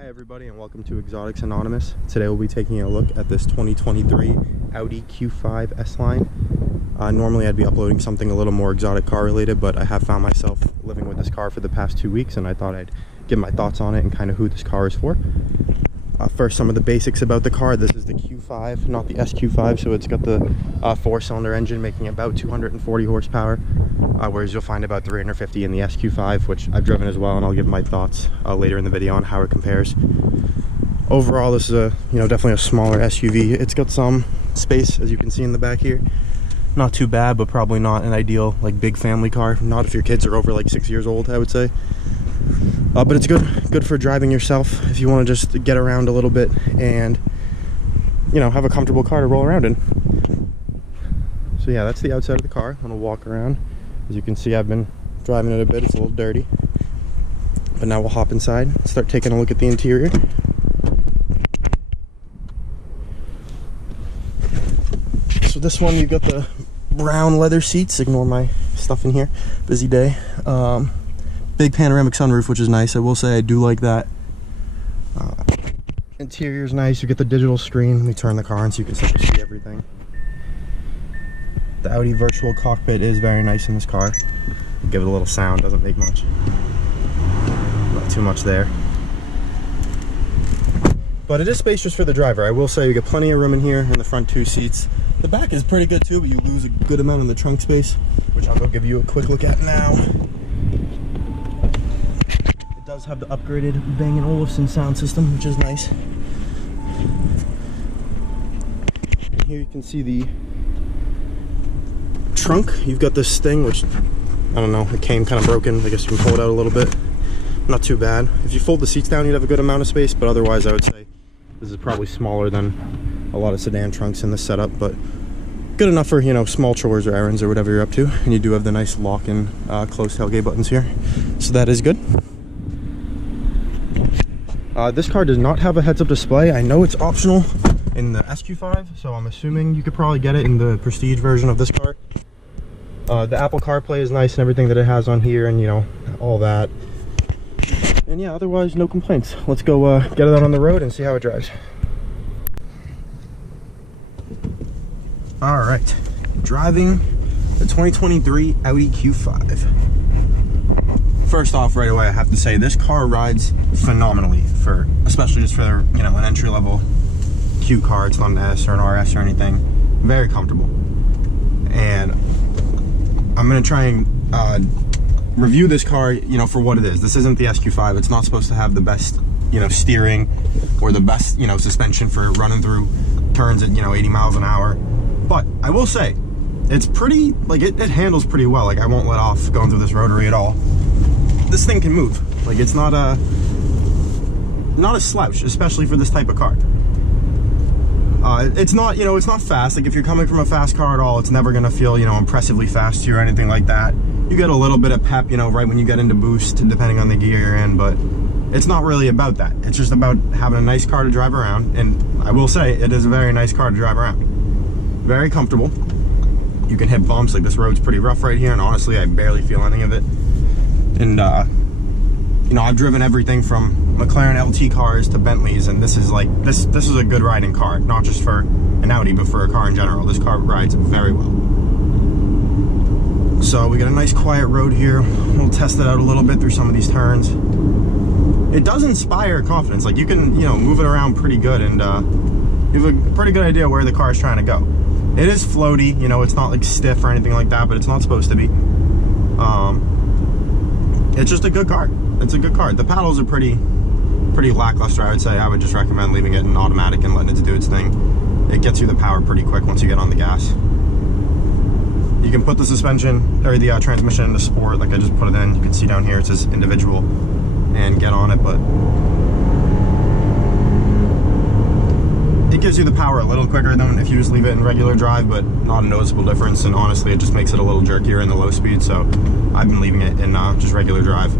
Hi everybody and welcome to Exotics Anonymous. Today we'll be taking a look at this 2023 Audi Q5 S-Line. Normally I'd be uploading something a little more exotic car related, but I have found myself living with this car for the past 2 weeks and I thought I'd give my thoughts on it and kind of who this car is for. First, some of the basics about the car. This is the Q5, not the SQ5, so it's got the 4-cylinder engine making about 240 horsepower, whereas you'll find about 350 in the SQ5, which I've driven as well, and I'll give my thoughts later in the video on how it compares. Overall, this is definitely a smaller SUV. It's got some space, as you can see in the back here. Not too bad, but probably not an ideal big family car. Not if your kids are over 6 years old, I would say. But it's good for driving yourself if you want to just get around a little bit and have a comfortable car to roll around in. So yeah, that's the outside of the car. I'm gonna walk around. As you can see, I've been driving it a bit. It's a little dirty, but now we'll hop inside and start taking a look at the interior. So this one, you've got the brown leather seats. Ignore my stuff in here. Busy day. Big panoramic sunroof, which is nice. I will say I do like that. Interior is nice. You get the digital screen. Let me turn the car on so you can start to see everything. The Audi virtual cockpit is very nice in this car. Give it a little sound. Doesn't make much. Not too much there. But it is spacious for the driver. I will say you get plenty of room in here in the front 2 seats. The back is pretty good too, but you lose a good amount in the trunk space, which I'll go give you a quick look at now. Does have the upgraded Bang & Olufsen sound system, which is nice. And here you can see the trunk. You've got this thing, which I don't know, it came kind of broken. I guess you can pull it out a little bit. Not too bad. If you fold the seats down, you'd have a good amount of space, but otherwise I would say this is probably smaller than a lot of sedan trunks in this setup, but good enough for small chores or errands or whatever you're up to. And you do have the nice lock and close tailgate buttons here, so that is good. This car does not have a heads-up display. I know it's optional in the SQ5, so I'm assuming you could probably get it in the Prestige version of this car. The Apple CarPlay is nice and everything that it has on here, and all that. And yeah, otherwise no complaints. Let's go get it out on the road and see how it drives. All right, driving the 2023 Audi Q5. First off, right away, I have to say this car rides phenomenally, especially just for an entry-level Q car. It's not an S or an RS or anything. Very comfortable. And I'm gonna try and review this car, for what it is. This isn't the SQ5. It's not supposed to have the best, steering or the best, suspension for running through turns at 80 miles an hour. But I will say, it's pretty it handles pretty well. I won't let off going through this rotary at all. This thing can move. It's not a slouch, especially for this type of car. It's not, it's not fast. If you're coming from a fast car at all, it's never gonna feel, impressively fast to you or anything like that. You get a little bit of pep, right when you get into boost, depending on the gear you're in, but it's not really about that. It's just about having a nice car to drive around, and I will say, it is a very nice car to drive around. Very comfortable. You can hit bumps. This road's pretty rough right here, and honestly, I barely feel any of it. And I've driven everything from McLaren LT cars to Bentleys, and this is this is a good riding car, not just for an Audi, but for a car in general. This car rides very well. So we got a nice quiet road here. We'll test it out a little bit through some of these turns. It does inspire confidence. You can move it around pretty good, and you have a pretty good idea where the car is trying to go. It is floaty, it's not stiff or anything like that, but it's not supposed to be. It's just a good car. It's a good car. The paddles are pretty lackluster, I would say. I would just recommend leaving it in automatic and letting it do its thing. It gets you the power pretty quick once you get on the gas. You can put the suspension or the transmission into sport. I just put it in. You can see down here it says individual and get on it, but it gives you the power a little quicker than if you just leave it in regular drive, but not a noticeable difference. And honestly, it just makes it a little jerkier in the low speed, so I've been leaving it in just regular drive.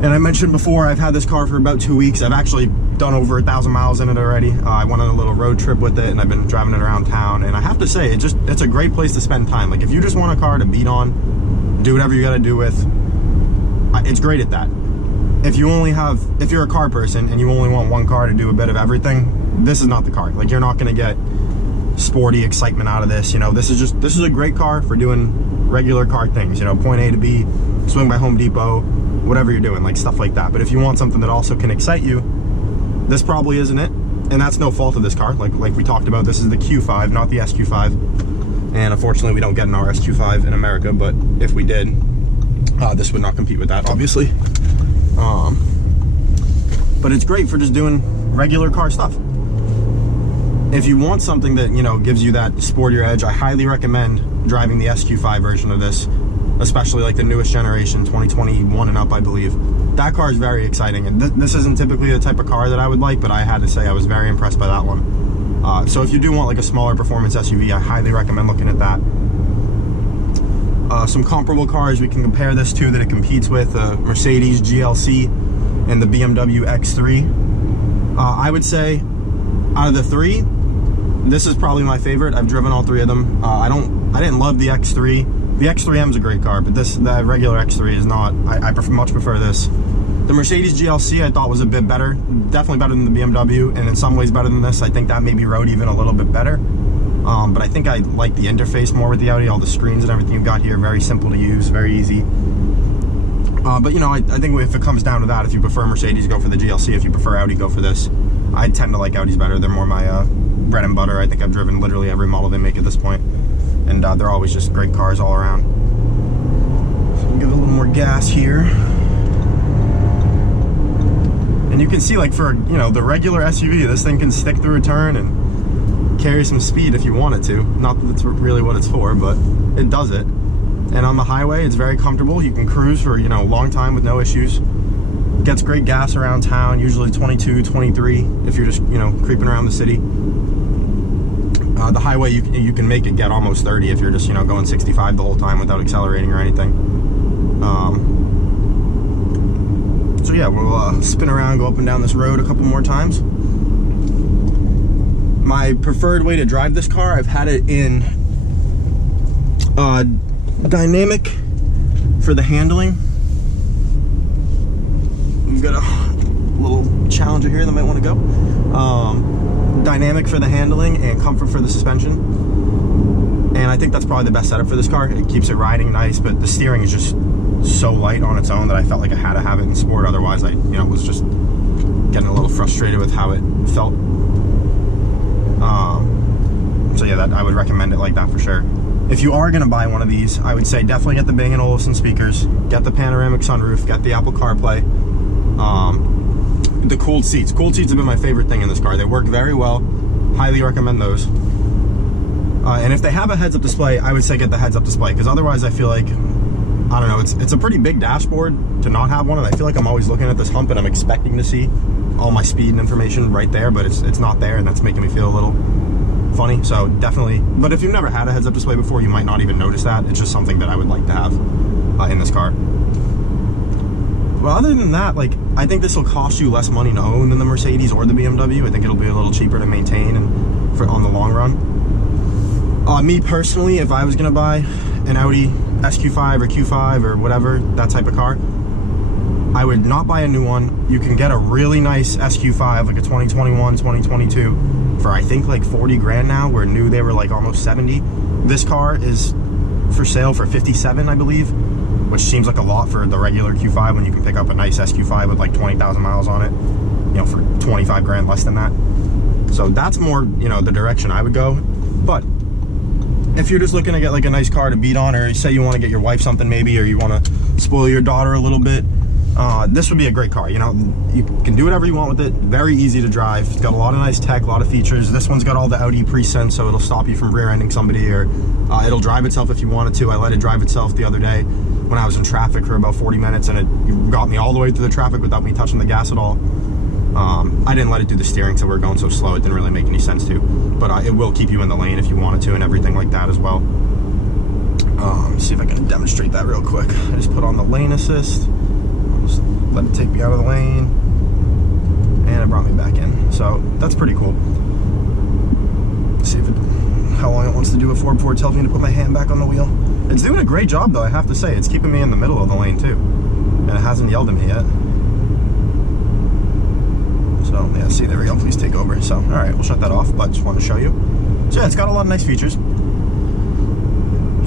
And I mentioned before, I've had this car for about 2 weeks. I've actually done over 1,000 miles in it already. I went on a little road trip with it, and I've been driving it around town. And I have to say, it's a great place to spend time. If you just want a car to beat on, do whatever you gotta do with, it's great at that. if you're a car person and you only want one car to do a bit of everything, this is not the car. Like, you're not gonna get sporty excitement out of this. You know, this is a great car for doing regular car things, you know, point A to B, swing by Home Depot, whatever you're doing, like stuff like that. But if you want something that also can excite you, this probably isn't it. And that's no fault of this car. Like we talked about, this is the Q5, not the SQ5. And unfortunately, we don't get an RSQ5 in America, but if we did, this would not compete with that, obviously. But it's great for just doing regular car stuff. If you want something that, you know, gives you that sportier edge, I highly recommend driving the SQ5 version of this, especially like the newest generation, 2021 and up, I believe. That car is very exciting, and this isn't typically the type of car that I would like, but I had to say I was very impressed by that one. So if you do want like a smaller performance SUV, I highly recommend looking at that. Some comparable cars we can compare this to that it competes with, Mercedes GLC and the BMW X3. I would say out of the three, this is probably my favorite. I've driven all three of them. I didn't love the X3. The X3M is a great car, but the regular X3 is not. I much prefer this. The Mercedes GLC I thought was a bit better, definitely better than the BMW, and in some ways better than this. I think that maybe rode even a little bit better. But I think I like the interface more with the Audi. All the screens and everything you've got here, very simple to use, very easy. But you know, I think if it comes down to that, if you prefer Mercedes, go for the GLC. If you prefer Audi, go for this. I tend to like Audis better. They're more my bread and butter. I think I've driven literally every model they make at this point, and they're always just great cars all around. So we'll give it a little more gas here, and you can see, like, for, you know, the regular SUV, this thing can stick through a turn and carry some speed if you want it to. Not that that's really what it's for, but it does it. And on the highway, it's very comfortable. You can cruise for, you know, a long time with no issues. Gets great gas around town, usually 22, 23 if you're just, you know, creeping around the city. The highway, you can make it get almost 30 if you're just, you know, going 65 the whole time without accelerating or anything. So yeah, we'll spin around, go up and down this road a couple more times. My preferred way to drive this car, I've had it in dynamic for the handling. We've got a little Challenger here that might want to go. Dynamic for the handling and comfort for the suspension. And I think that's probably the best setup for this car. It keeps it riding nice, but the steering is just so light on its own that I felt like I had to have it in sport. Otherwise, I, you know, was just getting a little frustrated with how it felt. So yeah, that I would recommend it like that for sure. If you are gonna buy one of these, I would say definitely get the Bang & Olufsen speakers, get the panoramic sunroof, get the Apple CarPlay, the cooled seats. Cooled seats have been my favorite thing in this car. They work very well. Highly recommend those. And if they have a heads-up display, I would say get the heads-up display, because otherwise I feel like, I don't know, it's a pretty big dashboard to not have one, and I feel like I'm always looking at this hump and I'm expecting to see all my speed and information right there, but it's not there, and that's making me feel a little funny. So definitely, but if you've never had a heads-up display before, you might not even notice that. It's just something that I would like to have in this car. Well, other than that, like, I think this will cost you less money to own than the Mercedes or the BMW. I think it'll be a little cheaper to maintain and on the long run. Me personally, if I was gonna buy an Audi SQ5 or Q5 or whatever, that type of car, I would not buy a new one. You can get a really nice SQ5, like a 2021, 2022, for I think like 40 grand now, where new they were like almost 70. This car is for sale for 57, I believe, which seems like a lot for the regular Q5 when you can pick up a nice SQ5 with like 20,000 miles on it, you know, for 25 grand less than that. So that's more, you know, the direction I would go. But if you're just looking to get like a nice car to beat on, or say you want to get your wife something maybe, or you want to spoil your daughter a little bit, this would be a great car. You know, you can do whatever you want with it. Very easy to drive. It's got a lot of nice tech, a lot of features. This one's got all the Audi pre-sense, so it'll stop you from rear-ending somebody, or it'll drive itself if you want it to. I let it drive itself the other day when I was in traffic for about 40 minutes, and it got me all the way through the traffic without me touching the gas at all. I didn't let it do the steering, so we were going so slow it didn't really make any sense to, but it will keep you in the lane if you wanted to, and everything like that as well. Let's see if I can demonstrate that real quick. I just put on the lane assist, just let it take me out of the lane, and it brought me back in. So that's pretty cool. Let's see how long it wants to do it for before it tells me to put my hand back on the wheel. It's doing a great job though, I have to say. It's keeping me in the middle of the lane too, and it hasn't yelled at me yet. So, all right, we'll shut that off, but just wanted to show you. So yeah, it's got a lot of nice features.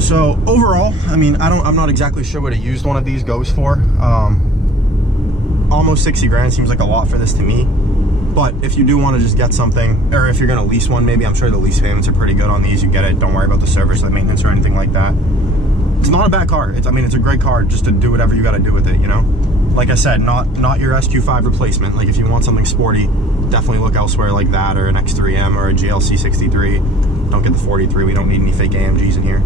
So overall, I mean, I'm not exactly sure what a used one of these goes for. Almost 60 grand seems like a lot for this to me. But if you do want to just get something, or if you're gonna lease one, maybe, I'm sure the lease payments are pretty good on these. You get it, don't worry about the service, the maintenance, or anything like that. It's not a bad car. I mean, it's a great car just to do whatever you got to do with it, you know? Like I said, not your SQ5 replacement. Like if you want something sporty, definitely look elsewhere like that, or an X3M or a GLC 63. Don't get the 43. We don't need any fake AMGs in here.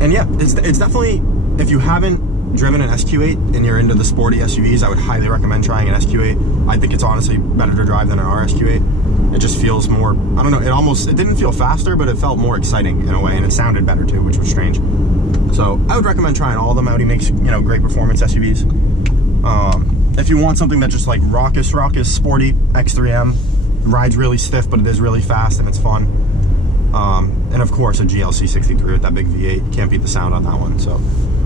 And yeah, it's definitely, if you haven't driven an SQ8 and you're into the sporty SUVs, I would highly recommend trying an SQ8. I think it's honestly better to drive than an RSQ8. It just feels more, I don't know, it didn't feel faster, but it felt more exciting in a way, and it sounded better too, which was strange. So I would recommend trying all of them. Audi makes, you know, great performance SUVs. If you want something that's just like raucous, sporty, X3M, rides really stiff, but it is really fast and it's fun. And of course a GLC 63 with that big V8, can't beat the sound on that one. So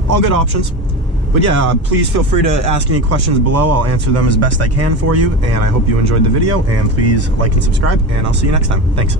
all good options. But yeah, please feel free to ask any questions below. I'll answer them as best I can for you, and I hope you enjoyed the video, and please like and subscribe, and I'll see you next time. Thanks.